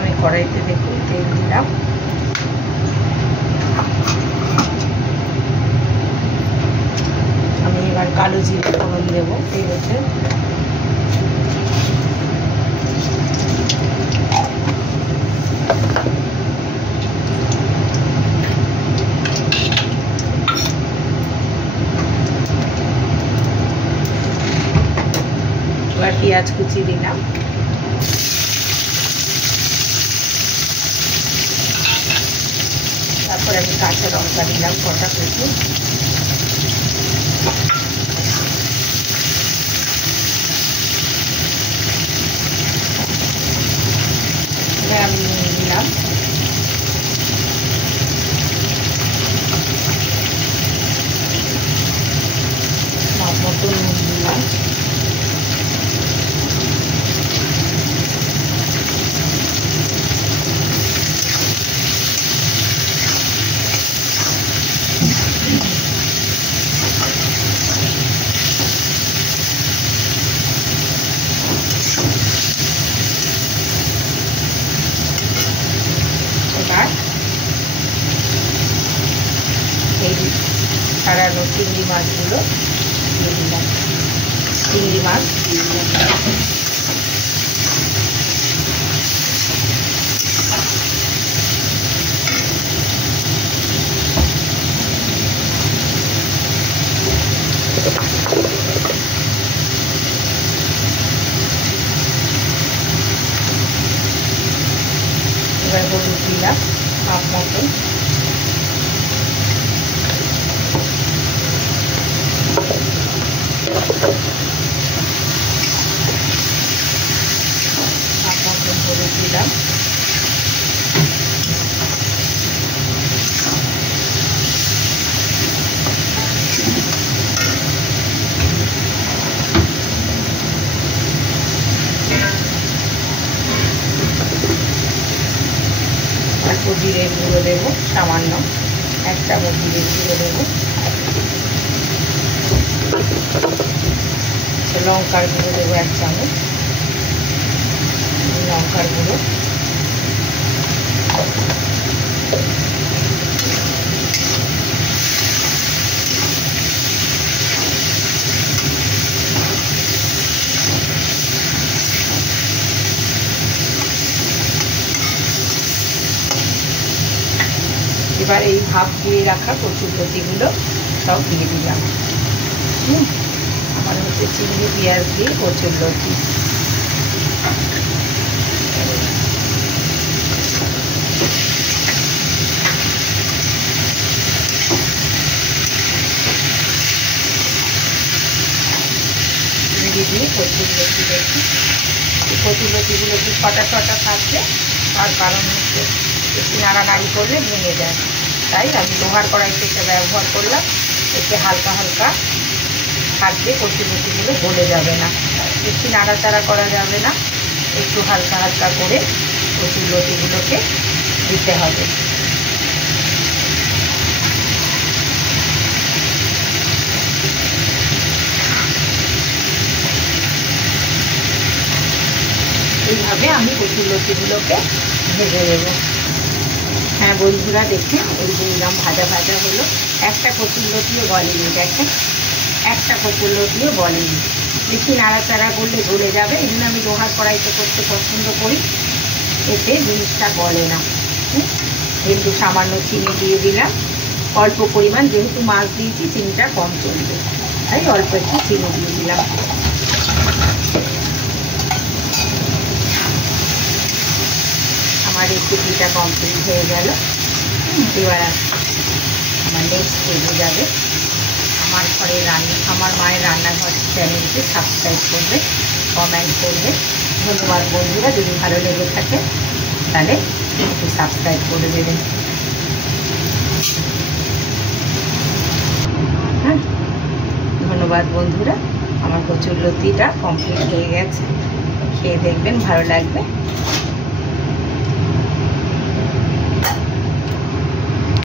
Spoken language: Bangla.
আমি কড়াইতে দেখুন তেল দিলাম। আমি এবার কালো জিরে ফোড়ন দেবো তেলেতে। এবার পেঁয়াজ কুচি দিলাম। তারপর আমি কাঁচা লঙ্কা দিলাম কটা কুচি। আমি দিলাম মাপ মতো নুন দিলাম। এই ছাড়ানো চিংড়ি মাছগুলো দিয়ে দিলাম। চিংড়ি মাছ দিয়ে দিলাম। এবার হলুদ দিলাম হাফ মতো। হলুদ দিলাম। অল্প জিরের গুঁড়ো দেবো, সামান্য 1 চামচ জিরের গুঁড়ো দেবো। লঙ্কার গুঁড়ো দেবো 1 চামচ। লঙ্কার গুঁড়ো এবার এই ভাপ দিয়ে রাখা কচুরলতিগুলো সব দিয়ে দিলাম। আমার হচ্ছে চিংড়ি পেঁয়াজ দিয়ে কচুরলতি। দিয়ে কচুরলতি দেখি, কচুরলতিগুলো একটু ছটা ছটা থাকছে, তার কারণ হচ্ছে একটু নাড়ানাড়ি করলে ভেঙে যায়, তাই আমি লোহার কড়াইতে এটা ব্যবহার করলাম। এতে হালকা হালকা থাকবে, কচুরলতিগুলো গলে যাবে না, বেশি নাড়াচাড়া করা যাবে না, একটু হালকা হালকা করে কচুরলতিগুলোকে দিতে হবে। এইভাবে আমি কচুরলতিগুলোকে ভেজে নেব। হ্যাঁ বন্ধুরা দেখুন, এই যে এরকম ভাজা ভাজা হলো, একটা কচুরলতিও গলেনি, দেখেন একটা কচুরলতিও গলেনি। বেশি নাড়াচাড়া করলে গলে যাবে, এই জন্য আমি লোহার কড়াইতে করতে পছন্দ করি, এতে জিনিসটা গলে না। একটু সামান্য চিনি দিয়ে দিলাম, অল্প পরিমাণ, যেহেতু মাছ দিয়েছি চিনিটা কম চলবে, তাই অল্প একটু চিনি দিয়ে দিলাম। আমার রেসিপিটা কমপ্লিট হয়ে গেল। এবার আমার নেক্সট স্টেজে যাবে। আমার ঘরে আমার মায়ের রান্নাঘর চ্যানেলকে সাবস্ক্রাইব করবে, কমেন্ট করবে। ধন্যবাদ বন্ধুরা, যদি ভালো লেগে থাকে তাহলে একটু সাবস্ক্রাইব করে দেবেন। হ্যাঁ ধন্যবাদ বন্ধুরা, আমার কচুরলতিটা কমপ্লিট হয়ে গেছে, খেয়ে দেখবেন ভালো লাগবে।